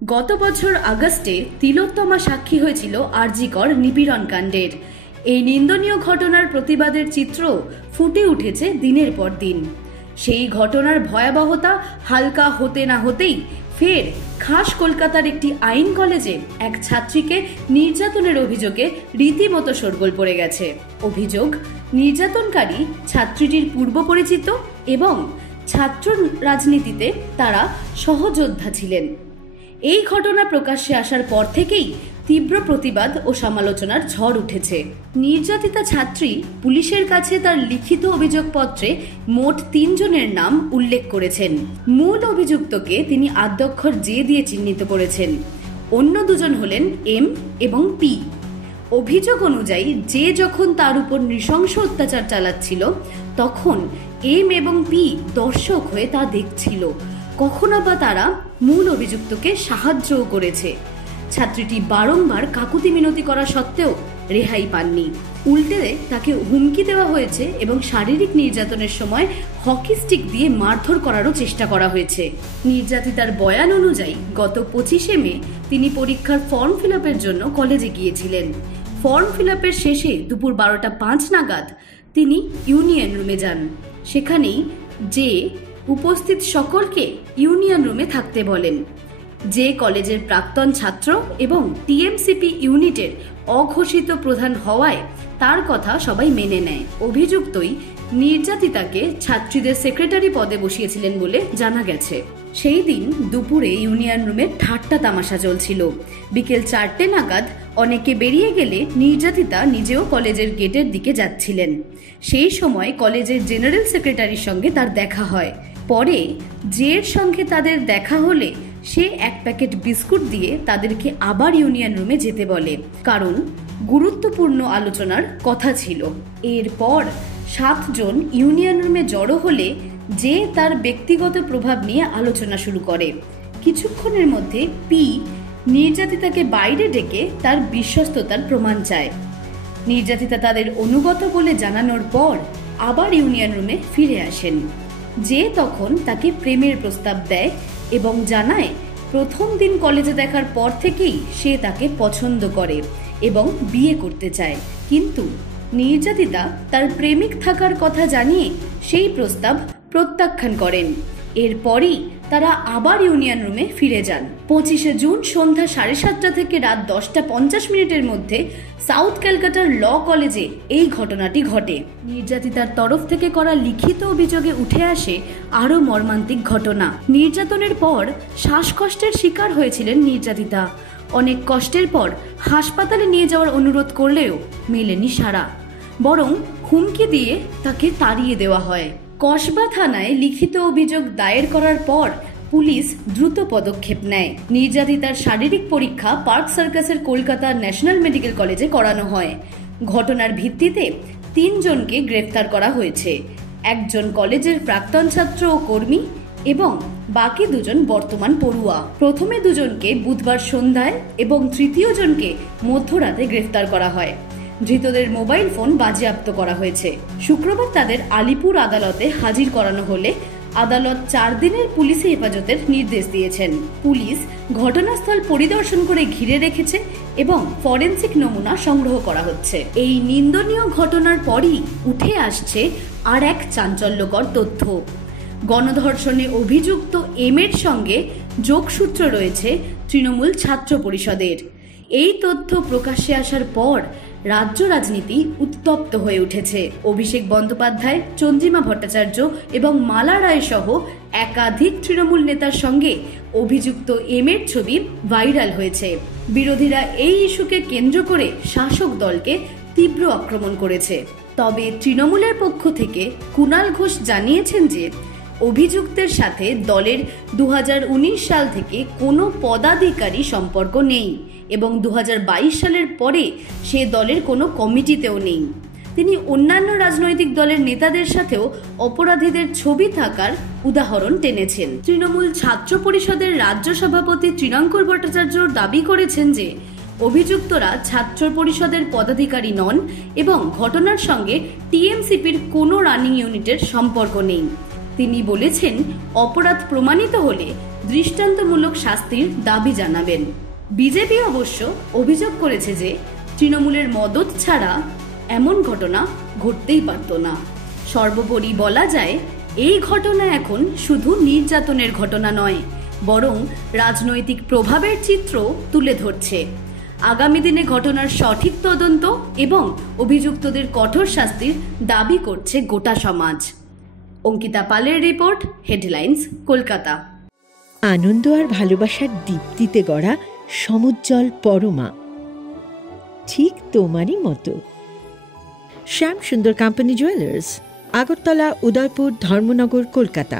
গত বছর আগস্টে তিলোত্তমা সাক্ষী হয়েছিল আরজিকর নিপীড়ন কাণ্ডের। এই নিন্দনীয় ঘটনার প্রতিবাদের চিত্র ফুটে উঠেছে দিনের পর দিন। সেই ঘটনার ভয়াবহতা হালকা হতে না হতেই ফের খাস কলকাতার একটি আইন কলেজে এক ছাত্রীকে নির্যাতনের অভিযোগে রীতিমতো শোরগোল পড়ে গেছে। অভিযোগ, নির্যাতনকারী ছাত্রীটির পূর্ব পরিচিত এবং ছাত্র রাজনীতিতে তারা সহযোদ্ধা ছিলেন। এই ঘটনা প্রকাশ্যে আসার পর থেকেই তীব্র প্রতিবাদ ও সমালোচনার ঝড় উঠেছে। নির্যাতিতা ছাত্রী পুলিশের কাছে তার লিখিত অভিযোগপত্রে মোট 3 জনের নাম উল্লেখ করেছেন। মূল অভিযুক্তকে তিনি আদ্যক্ষর জে দিয়ে চিহ্নিত করেছেন। অন্য 2 জন হলেন এম এবং পি। অভিযোগ অনুযায়ী জে যখন তার উপর নৃশংস অত্যাচার চালাচ্ছিল তখন এম এবং পি দর্শক হয়ে তা দেখছিল। কখনো বা তারা মূল অভিযুক্তকে সাহায্যও করেছে। ছাত্রীটি বারংবার কাকুতি মিনতি করা সত্ত্বেও রেহাই পাননি। উল্টে তাকে হুমকি দেওয়া হয়েছে এবং শারীরিক নির্যাতনের সময় হকি স্টিক দিয়ে মারধর করারও চেষ্টা করা হয়েছে। নির্যাতিতার বয়ান অনুযায়ী গত 25শে মে তিনি পরীক্ষার ফর্ম ফিল আপের জন্য কলেজে গিয়েছিলেন। ফর্ম ফিল আপের শেষে দুপুর 12টা 5 নাগাদ তিনি ইউনিয়ন রুমে যান। সেখানেই যে উপস্থিত সকলকে ইউনিয়ন রুমে থাকতে বলেন। যে কলেজের প্রাক্তন ছাত্র এবং টিএমসিপি ইউনিটের অঘোষিত প্রধান হওয়ায় তার কথা সবাই মেনে নেয়। অভিযুক্তই নির্যাতিতাকে ছাত্রীদের সেক্রেটারি পদে বসিয়েছিলেন বলে জানা গেছে। সেই দিন দুপুরে ইউনিয়ন রুমে ঠাট্টা তামাশা চলছিল। বিকেল 4টে নাগাদ অনেকে বেরিয়ে গেলে নির্যাতিতা নিজেও কলেজের গেটের দিকে যাচ্ছিলেন। সেই সময় কলেজের জেনারেল সেক্রেটারির সঙ্গে তার দেখা হয়। পরে জের সঙ্গে তাদের দেখা হলে সে 1 প্যাকেট বিস্কুট দিয়ে তাদেরকে আবার ইউনিয়ন রুমে যেতে বলে, কারণ গুরুত্বপূর্ণ আলোচনার কথা ছিল। এরপর 7 জন ইউনিয়ন রুমে জড়ো হলে যে তার ব্যক্তিগত প্রভাব নিয়ে আলোচনা শুরু করে। কিছুক্ষণের মধ্যে পি নির্যাতিতাকে বাইরে ডেকে তার বিশ্বস্ততার প্রমাণ চায়। নির্যাতিতা তাদের অনুগত বলে জানানোর পর আবার ইউনিয়ন রুমে ফিরে আসেন। যে তখন তাকে প্রেমের প্রস্তাব দেয় এবং জানায় প্রথম দিন কলেজে দেখার পর থেকেই সে তাকে পছন্দ করে এবং বিয়ে করতে চায়। কিন্তু নির্যাতিতা তার প্রেমিক থাকার কথা জানিয়ে সেই প্রস্তাব প্রত্যাখ্যান করেন। এরপরই তারা আবার ইউনিয়ন রুমে ফিরে যান। 25শে জুন সন্ধ্যা 7:30 থেকে রাত 10টা 50 মধ্যে সাউথ ক্যালকাটার ল কলেজে এই ঘটনাটি ঘটে। নির্যাতিতার তরফ থেকে করা লিখিত অভিযোগে উঠে আসে আরও মর্মান্তিক ঘটনা। নির্যাতনের পর শ্বাসকষ্টের শিকার হয়েছিলেন নির্যাতিতা। অনেক কষ্টের পর হাসপাতালে নিয়ে যাওয়ার অনুরোধ করলেও মেলেনি সাড়া, বরং হুমকি দিয়ে তাকে তাড়িয়ে দেওয়া হয়। কসবা থানায় লিখিত অভিযোগ দায়ের করার পর পুলিশ দ্রুত পদক্ষেপ নেয়। নির্যাতিতার শারীরিক পরীক্ষা পার্ক সার্কাসের কলকাতা ন্যাশনাল মেডিকেল কলেজে করানো হয়। ঘটনার ভিত্তিতে 3 জনকে গ্রেফতার করা হয়েছে। 1 জন কলেজের প্রাক্তন ছাত্র ও কর্মী এবং বাকি 2 জন বর্তমান পড়ুয়া। প্রথমে 2 জনকে বুধবার সন্ধ্যায় এবং তৃতীয় জনকে মধ্যরাতে গ্রেফতার করা হয়। ধৃতদের মোবাইল ফোন বাজেয়াপ্ত করা হয়েছে। শুক্রবার তাদের আলিপুর আদালতে হাজির করানো হলে আদালত 4 দিনের পুলিশি হেফাজতের নির্দেশ দিয়েছেন। পুলিশ ঘটনাস্থল পরিদর্শন করে ঘিরে রেখেছে এবং ফরেনসিক নমুনা সংগ্রহ করা হচ্ছে। এই নিন্দনীয় ঘটনার পরই উঠে আসছে আর এক চাঞ্চল্যকর তথ্য। গণধর্ষণে অভিযুক্ত এমের সঙ্গে যোগসূত্র রয়েছে তৃণমূল ছাত্র পরিষদের। এই তথ্য প্রকাশ্যে আসার পর রাজ্য রাজনীতি উত্তপ্ত হয়ে উঠেছে। অভিষেক বন্দ্যোপাধ্যায়, চন্দ্রিমা ভট্টাচার্য এবং মালা রায় সহ একাধিক তৃণমূল নেতার সঙ্গে অভিযুক্ত এমের ছবি ভাইরাল হয়েছে। বিরোধীরা এই ইস্যুকে কেন্দ্র করে শাসক দলকে তীব্র আক্রমণ করেছে। তবে তৃণমূলের পক্ষ থেকে কুণাল ঘোষ জানিয়েছেন যে অভিযুক্তের সাথে দলের 2019 সাল থেকে কোনো পদাধিকারী সম্পর্ক নেই এবং 2022 সালের পরে সে দলের কোনো কমিটিতেও নেই। তিনি অন্যান্য রাজনৈতিক দলের নেতাদের সাথেও অপরাধীদের ছবি থাকার উদাহরণ টেনেছেন। তৃণমূল ছাত্র পরিষদের রাজ্য সভাপতি তৃণাঙ্কুর ভট্টাচার্য দাবি করেছেন যে অভিযুক্তরা ছাত্র পরিষদের পদাধিকারী নন এবং ঘটনার সঙ্গে টিএমসিপির কোনো রানিং ইউনিটের সম্পর্ক নেই। তিনি বলেছেন, অপরাধ প্রমাণিত হলে দৃষ্টান্তমূলক শাস্তির দাবি জানাবেন। বিজেপি অবশ্য অভিযোগ করেছে যে তৃণমূলের মদত ছাড়া এমন ঘটনা ঘটতেই পারত না। সর্বোপরি বলা যায়, এই ঘটনা এখন শুধু নির্যাতনের ঘটনা নয়, বরং রাজনৈতিক প্রভাবের চিত্র তুলে ধরছে। আগামী দিনে ঘটনার সঠিক তদন্ত এবং অভিযুক্তদের কঠোর শাস্তির দাবি করছে গোটা সমাজ। অঙ্কিতা পালের রিপোর্ট, হেডলাইন্স, কলকাতা। আনন্দ আর ভালোবাসার দীপ্তিতে গড়া সমুজ্জ্বল পরমা, ঠিক তোমারই মতো। শ্যাম সুন্দর কোম্পানি জুয়েলার্স, আগরতলা, উদয়পুর, ধর্মনগর, কলকাতা।